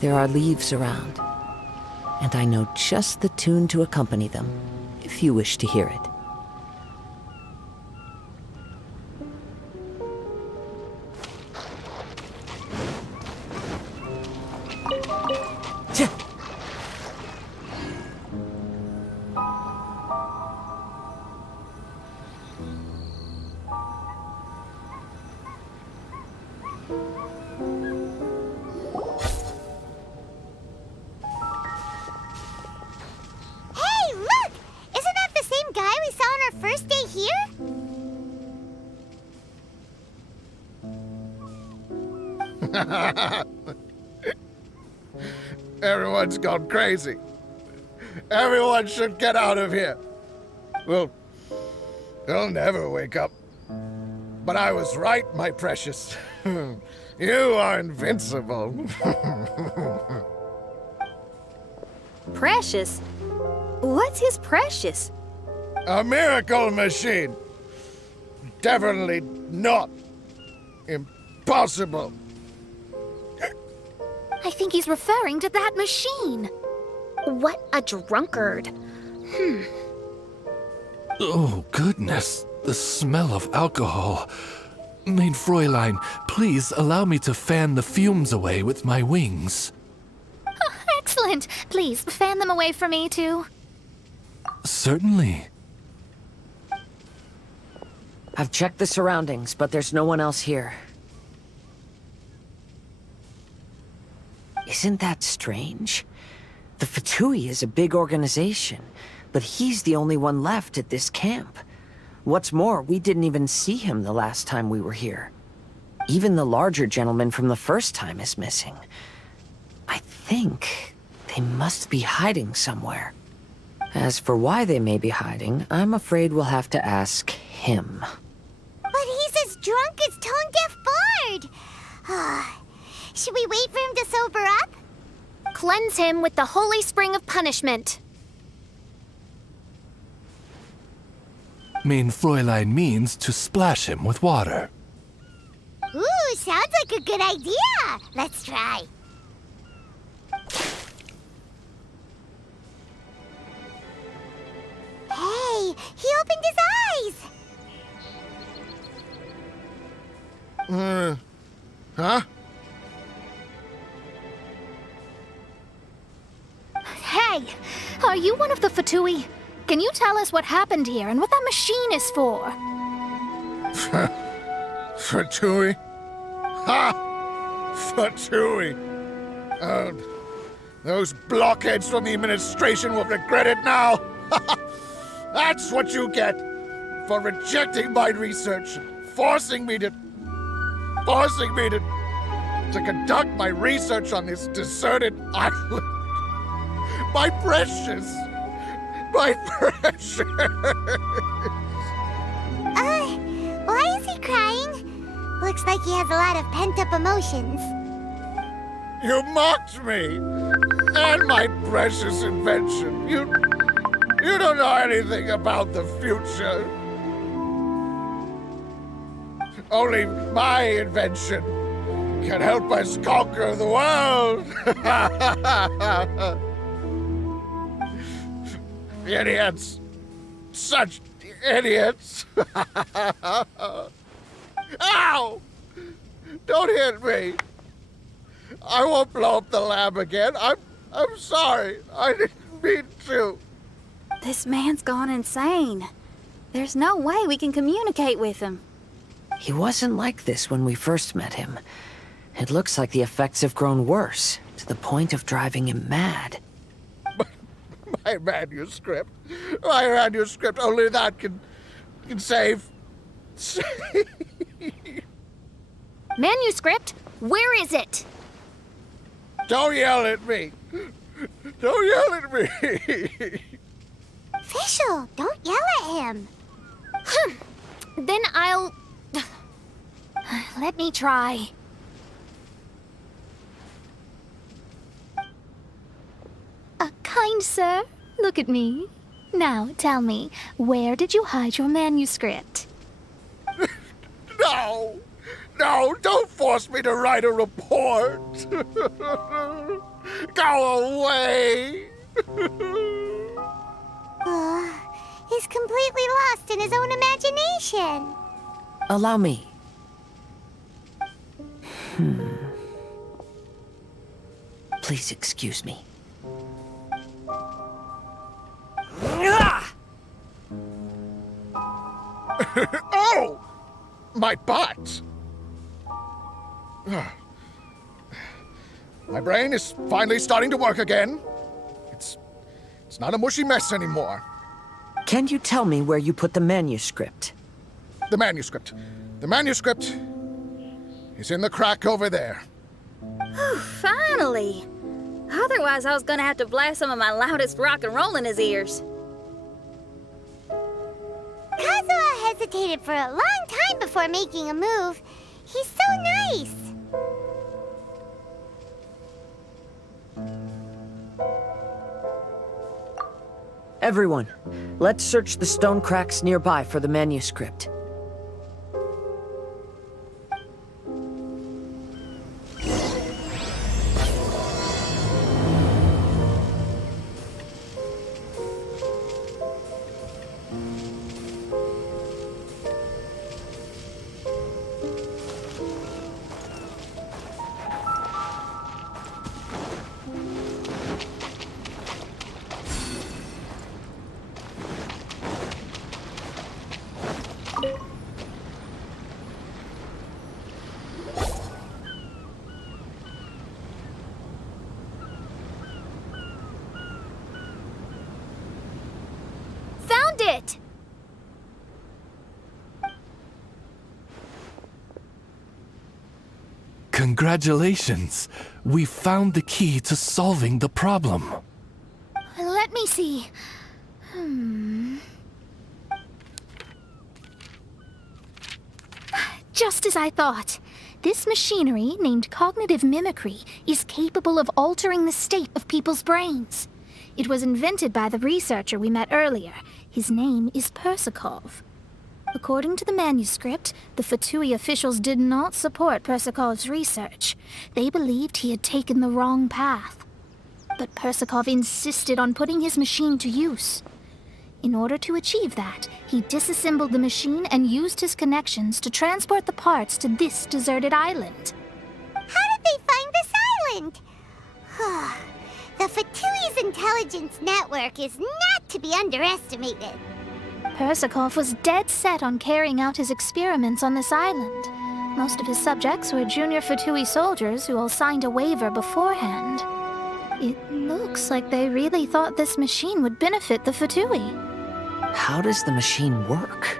There are leaves around, and I know just the tune to accompany them, if you wish to hear it. Everyone's gone crazy. Everyone should get out of here. Well, they'll never wake up. But I was right, my precious. You are invincible. Precious? What's his precious? A miracle machine. Definitely not impossible. I think he's referring to that machine. What a drunkard. Oh, goodness. The smell of alcohol. Mein Fräulein, please allow me to fan the fumes away with my wings. Oh, excellent. Please, fan them away for me, too. Certainly. I've checked the surroundings, but there's no one else here. Isn't that strange? The Fatui is a big organization, but he's the only one left at this camp. What's more, we didn't even see him the last time we were here. Even the larger gentleman from the first time is missing. I think they must be hiding somewhere. As for why they may be hiding, I'm afraid we'll have to ask him. But he's as drunk as tone-deaf Bard. Should we wait for him to sober up? Cleanse him with the holy spring of punishment. Mein Fräulein means to splash him with water. Ooh, sounds like a good idea. Let's try. Hey, he opened his eyes. Huh? Hey, are you one of the Fatui? Can you tell us what happened here and what that machine is for? Fatui? Ha! Fatui! Those blockheads from the administration will regret it now! That's what you get for rejecting my research, forcing me to conduct my research on this deserted island. My precious! My precious! Why is he crying? Looks like he has a lot of pent-up emotions. You mocked me! And my precious invention. You don't know anything about the future. Only my invention can help us conquer the world! Idiots! Such idiots! Ow! Don't hit me! I won't blow up the lab again. I'm sorry. I didn't mean to. This man's gone insane. There's no way we can communicate with him. He wasn't like this when we first met him. It looks like the effects have grown worse, to the point of driving him mad. My manuscript. My manuscript. Only that can save. Manuscript? Where is it? Don't yell at me! Don't yell at me! Official, don't yell at him. Then I'll... Let me try. Kind sir, look at me. Now, tell me, where did you hide your manuscript? No! No, don't force me to write a report! Go away! He's completely lost in his own imagination. Allow me. Please excuse me. Oh! My butt! My brain is finally starting to work again. It's not a mushy mess anymore. Can you tell me where you put the manuscript? The manuscript. The manuscript is in the crack over there. Finally! Otherwise, I was gonna have to blast some of my loudest rock and roll in his ears. Kazuha hesitated for a long time before making a move. He's so nice. Everyone, let's search the stone cracks nearby for the manuscript. Found it! Congratulations! We found the key to solving the problem. Let me see. Just as I thought. This machinery, named cognitive mimicry, is capable of altering the state of people's brains. It was invented by the researcher we met earlier. His name is Persakov. According to the manuscript, the Fatui officials did not support Persakov's research. They believed he had taken the wrong path. But Persakov insisted on putting his machine to use. In order to achieve that, he disassembled the machine and used his connections to transport the parts to this deserted island. How did they find this island? The Fatui's intelligence network is not to be underestimated. Persakov was dead set on carrying out his experiments on this island. Most of his subjects were junior Fatui soldiers who all signed a waiver beforehand. It looks like they really thought this machine would benefit the Fatui. How does the machine work?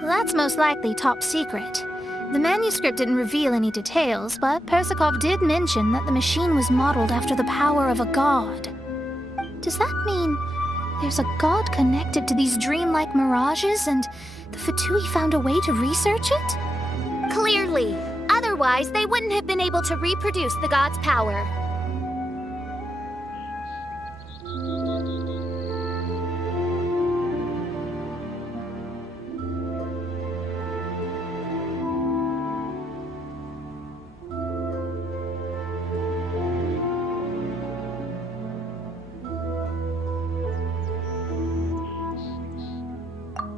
That's most likely top secret. The manuscript didn't reveal any details, but Persakov did mention that the machine was modeled after the power of a god. Does that mean there's a god connected to these dreamlike mirages and the Fatui found a way to research it? Clearly. Otherwise, they wouldn't have been able to reproduce the god's power.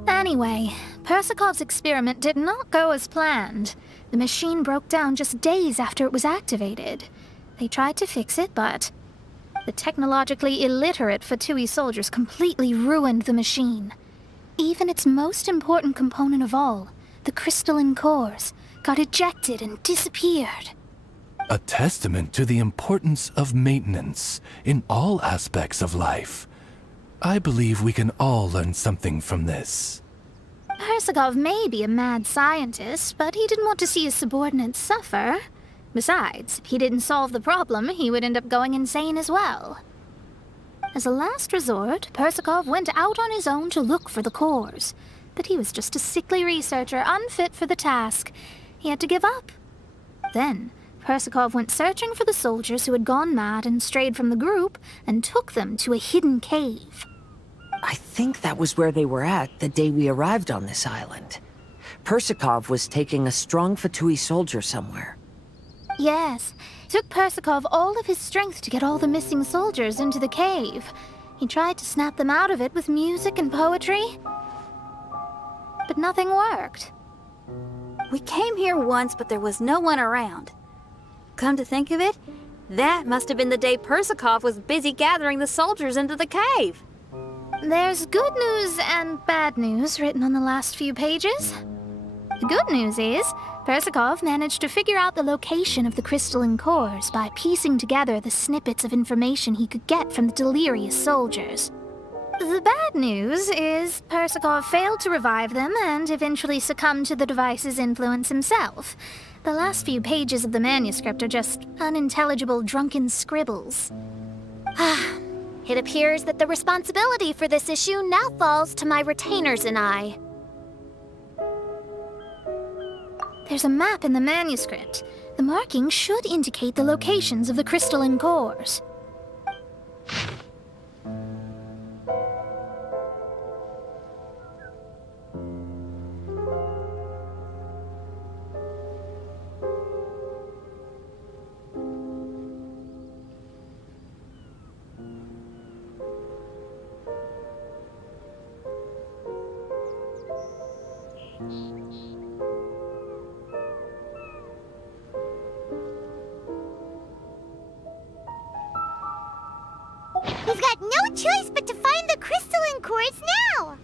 Anyway, Persakov's experiment did not go as planned. The machine broke down just days after it was activated. They tried to fix it, but the technologically illiterate Fatui soldiers completely ruined the machine. Even its most important component of all, the crystalline cores, got ejected and disappeared. A testament to the importance of maintenance in all aspects of life. I believe we can all learn something from this. Persakov may be a mad scientist, but he didn't want to see his subordinates suffer. Besides, if he didn't solve the problem, he would end up going insane as well. As a last resort, Persikov went out on his own to look for the cores. But he was just a sickly researcher, unfit for the task. He had to give up. Then, Persikov went searching for the soldiers who had gone mad and strayed from the group, and took them to a hidden cave. I think that was where they were at the day we arrived on this island. Persikov was taking a strong Fatui soldier somewhere. Yes, it took Persikov all of his strength to get all the missing soldiers into the cave. He tried to snap them out of it with music and poetry, but nothing worked. We came here once, but there was no one around. Come to think of it, that must have been the day Persikov was busy gathering the soldiers into the cave. There's good news and bad news written on the last few pages. The good news is, Persikov managed to figure out the location of the crystalline cores by piecing together the snippets of information he could get from the delirious soldiers. The bad news is Persikov failed to revive them and eventually succumbed to the device's influence himself. The last few pages of the manuscript are just unintelligible drunken scribbles. It appears that the responsibility for this issue now falls to my retainers and I. There's a map in the manuscript. The markings should indicate the locations of the crystalline cores. We've got no choice but to find the crystalline cores now!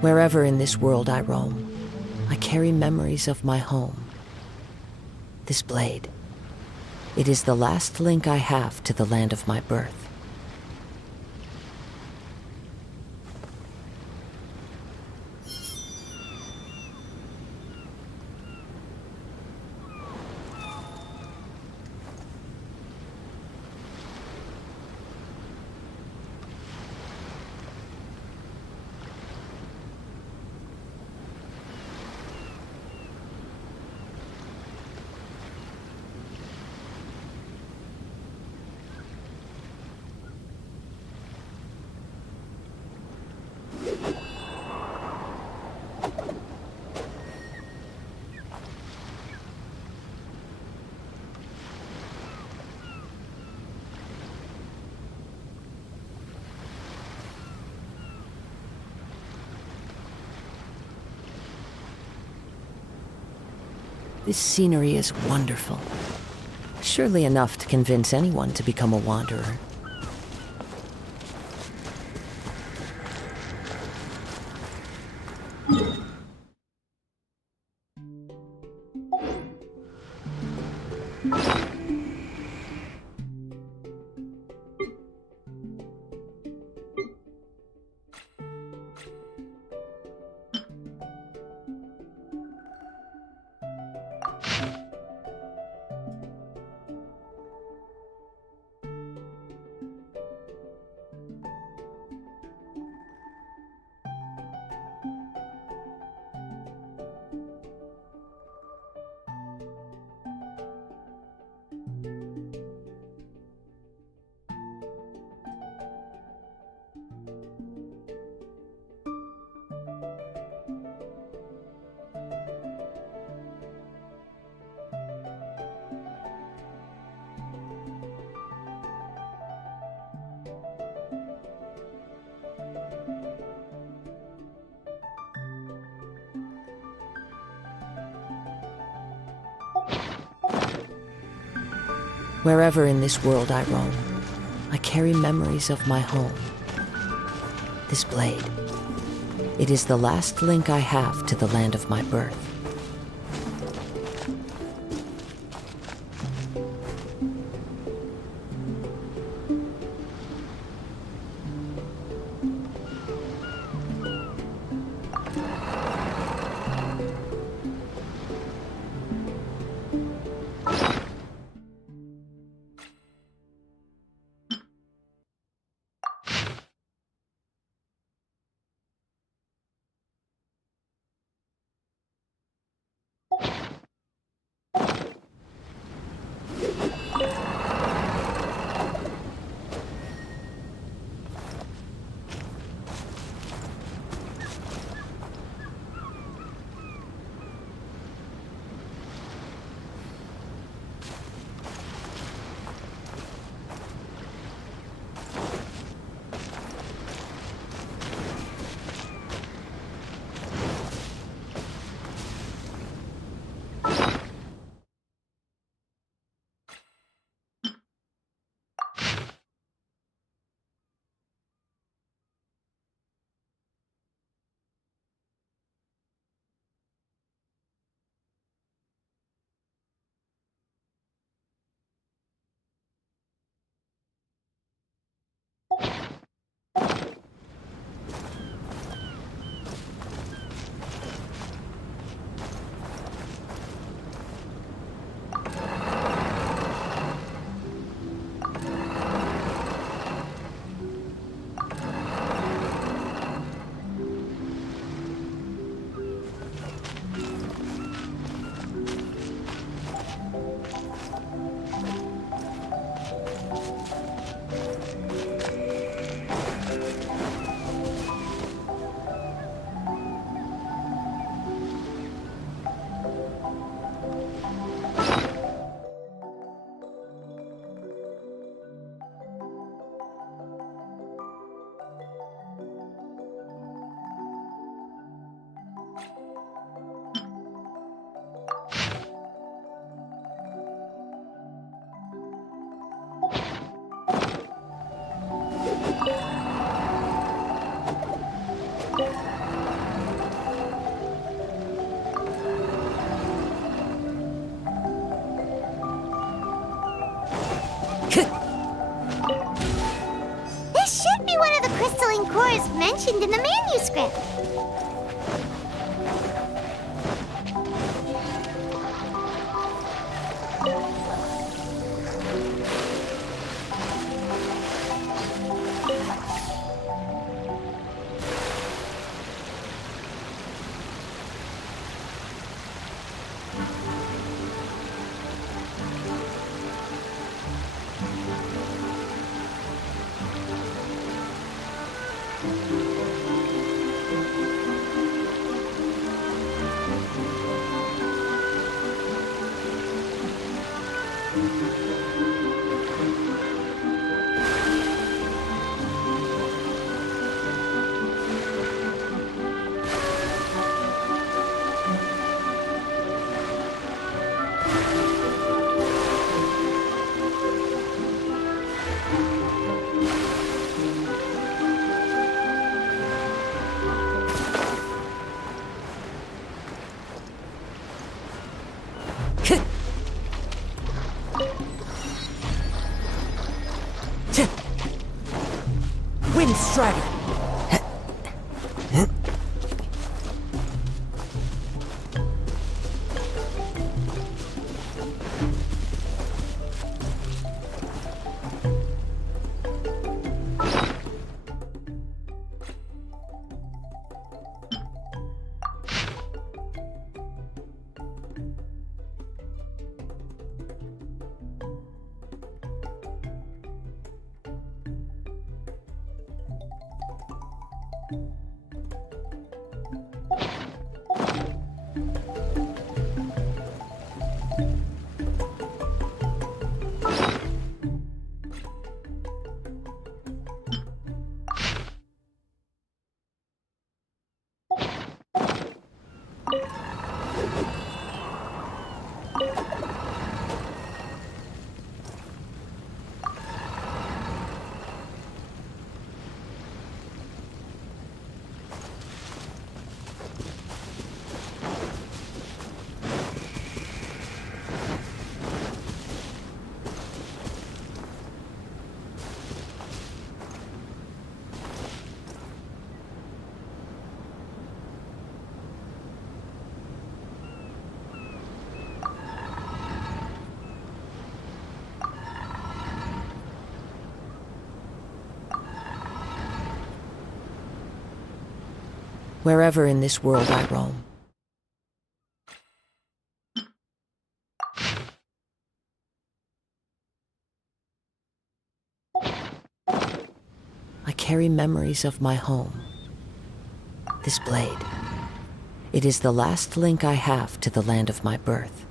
Wherever in this world I roam, I carry memories of my home. This blade, it is the last link I have to the land of my birth. This scenery is wonderful. Surely enough to convince anyone to become a wanderer. Wherever in this world I roam, I carry memories of my home. This blade, it is the last link I have to the land of my birth. This should be one of the crystalline cores mentioned in the manuscript. Ghost Dragon! Wherever in this world I roam. I carry memories of my home. This blade. It is the last link I have to the land of my birth.